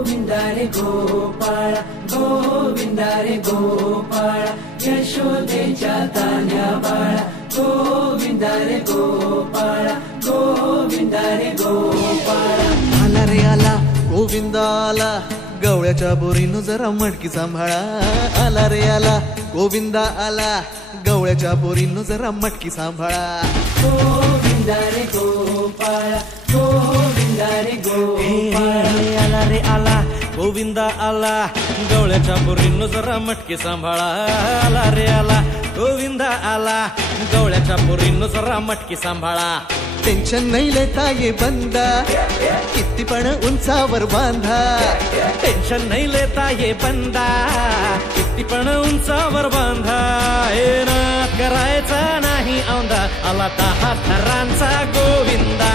गोविंदा रे गोपाळा गोविंदा रे गोपाळा यशोदेच्या तान्ह्या बाळा गोविंदा रे गोपाळा गोविंदा रे गोपाळा आला रे आला गोविंदा आला गवळ्याच्या बोरीनं जरा मटकी सांभाळा आला रे आला गोविंदा आला गवळ्याच्या बोरीनं जरा मटकी सांभाळा गोविंदा रे गोपाळा गोविंदा रे गोपाळा आला रे आला गोविंदा आला गवळ्याच्या बोरीनं जरा मटकी सांभाळा आला रे आला गोविंदा आला गवळ्याच्या बोरीनं जरा मटकी सांभाळा टेन्शन नाही लेता ये बंदा किती पण उंचावर बांधा टेन्शन नाही लेता ये बंदा किती पण उंचावर बांधा हे नाद करायचा नाही औंधा आला 10 थरांचा गोविंदा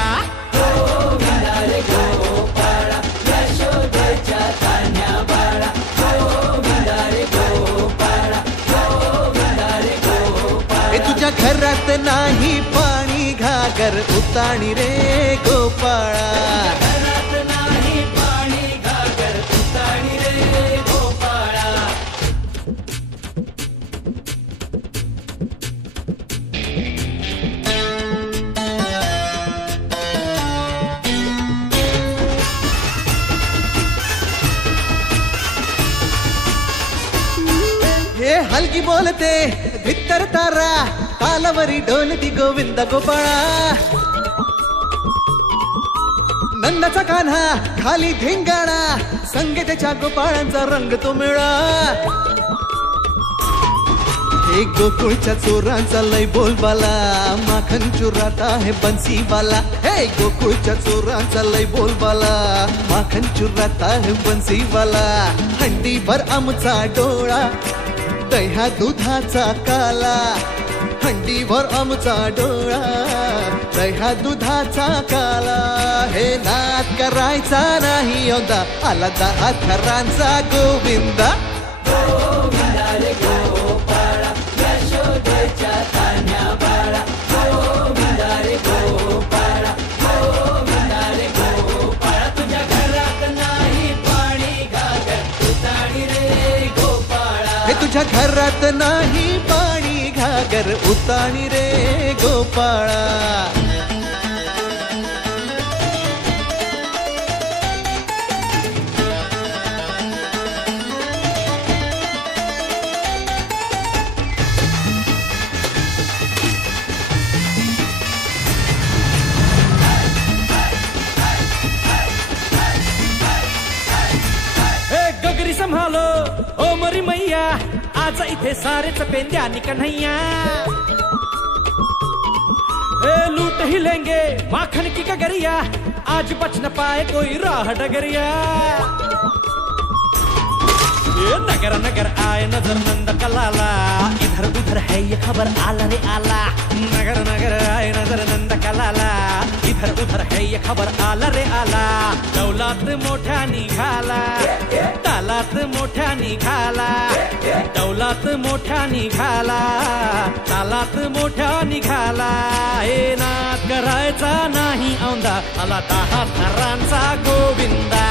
गोविंदा रे गोपाळा यशोदेच्या तान्ह्या बाळा गोविंदा रे गोपाळा गोविंदा रे गोपाळा हे तुझ्या घरात नाही पाणी घागर उताणी रे गोपाळा घरात नाही पाणी घागर उताणी रे गोपाळा हे हलकी बोलते भित्तर तारा तालावरी डोलती गोविंदा गोपाळा नंदाचा कान्हा खाली धिंगाणा संगीताच्या गोपाळांचा रंग तो मिळा एक गोकुळच्या चोरांचा लय बोलबाला माखन चुरात आहे बन्सीवाला हे गोकुळच्या चोरांचा लय बोलबाला माखन चुरात आहे बन्सीवाला हंडीभर आमचा डोळा दह्या दुधाचा काला हंडीभर आमचा डोळा दह्या दुधाचा काला हे नाद करायचा नाही औंधा आला 10 थरांचा गोविंदा गोविंदा रे गोपाळा यशोदेच्या तान्ह्या बाळा गोविंदा रे गोपाळा गोविंदा रे गोपाळा तुझ्या घरात नाही पाणी घागर उताणी रे गोपाळा हे तुझ्या घरात नाही पाणी घागर उताणी रे गोपाळा गगरी संभालो ओ मरी मैया आज इथे सारेच पेंद्यानी कन्हैया लूट ही लेंगे माखन की गगरिया आज बच न पाए कोई राह डगरिया ये नगर नगर आए नजर नंद कलाला इधर उधर है ये खबर आला रे आला नगर नगर आए नजर नंद कलाला इधर उधर है ये खबर आला रे आला दौलात मोठ्या निघाला तालात मोठ्या निघाला दौलात मोठ्या निघाला तालात मोठ्या निघाला हे नाद करायचा नाही औंधा आला 10 थरांचा गोविंदा